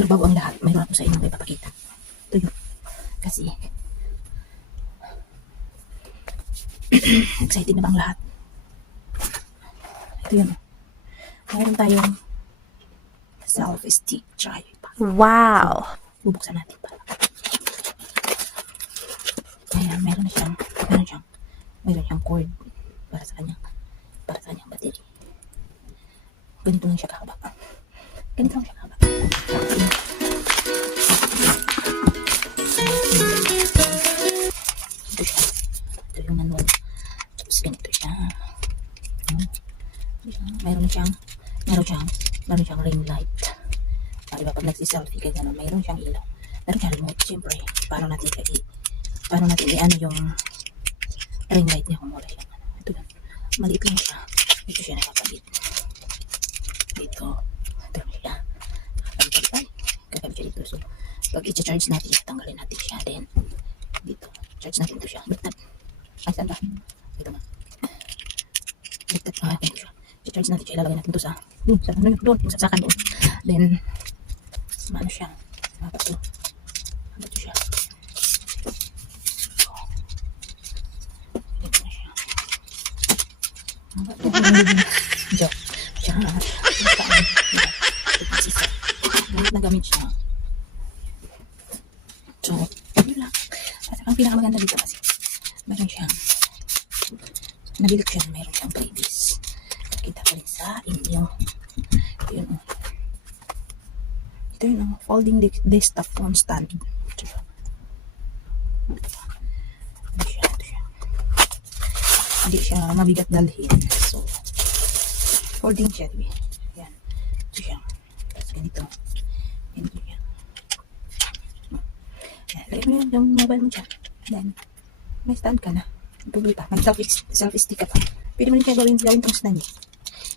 Pero bago ang lahat, mayroon ako sa inyo may papakita. Ito yun. Kasi, excited na ba ang lahat? Ito yun. Mayroon tayong self-stick try. Wow! So, bubuksan natin para. Ayan, meron siyang cord para sa kanyang battery. Ganito lang siya kahaba. Ito siya. Ito yung manual. Tapos ganito siya. Meron siyang ring light. Diba pag nagsiselfie ka gano'n, mayroon siyang ilaw. Meron siyang remote, siyempre. Paano natin i-ano yung ring light niya kung wala siyang ano. Ito lang. Maliit lang siya. Ito siya nakakabit. Dito. Ito siya. Kakabit siya dito. So, pag i-charge natin siya, tanggalin natin siya. Then, dito. Charge natin ito siya. Bigtad. Ay, saan ba? Ito nga. Bigtad. Ito siya. I-charge natin siya. Ilalagay natin ito sa doon. Yung saksakan doon. Then, ano siya. Ito siya. Ito na siya. Joke. Siya. Gamit siya. So, yun lang. At ang pinakamaganda dito kasi, meron siyang, nabilik siya na meron siyang freebies. Kita ko rin sa inyo. Ito yun, folding desktop phone stand. Ito siya. Hindi siya mabigat dalhin. So, folding siya. Yan. Ito siya. Tapos ganito. Lagay mo yung mobile mo dyan. Then, may stand ka na. Tuloy pa. Mag-selfie-stick ka pa. Pwede mo rin siya gawin itong stand eh.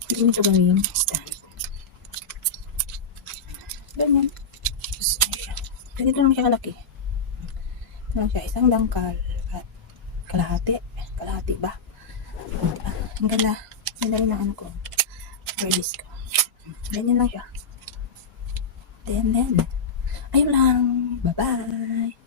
Pwede mo ito gawin stand. Ganyan. Ganito naman siya kalaki. Ito lang siya. Isang dangkal at kalahati. Kalahati ba? Ang ganda. Ganda rin ang ano ko. Release ko. Ganyan lang siya. Then. Ayun lang. Bye-bye.